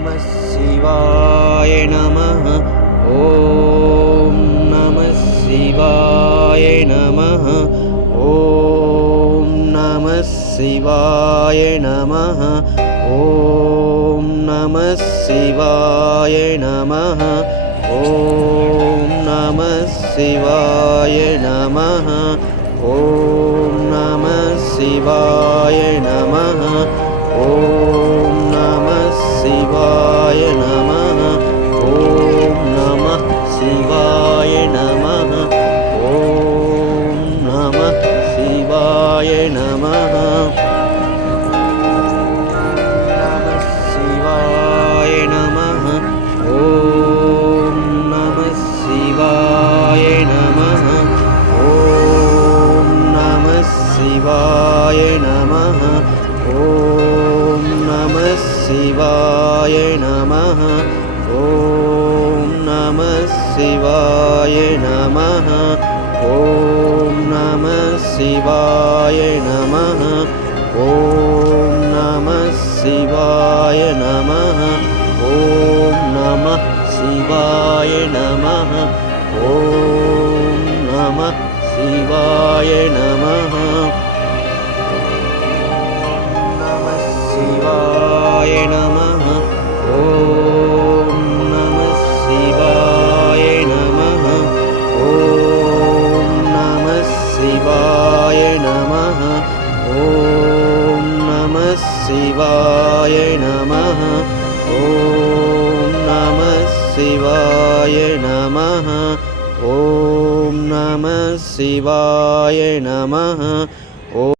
நமः சிவாய நமः. ஓம் நமः சிவாய நமः. ஓம் நமः சிவாய நமः. ஓம் நமः சிவாய நமः. ஓம் நமः சிவாய நமः. ஓம் நமः சிவாய நமः. ஓம் நமः சிவாய நமः. ஓம் நமः சிவாய நமः. ஓம் நமः சிவாய நமः. நமः சிவாய நமः. ஓம் நமः சிவாய நமः. ஓம் நமः சிவாய நமः. ஓம் நமः சிவாய நமः. ஓம் நமः சிவாய நமः. ஓம் நமः சிவாய நமः. ஓம் நமः சிவாய நமः. ஓம் நமः சிவாய நமः. ஓம் நமः சிவாய நமः. நமः சிவாய நமः. ஓம் நமः சிவாய நமः. ஓம் நமः சிவாய நமः. ஓம் நமः சிவாய நமः. ஓம் நமः சிவாய நமः. ஓம் நமः சிவாய நமः.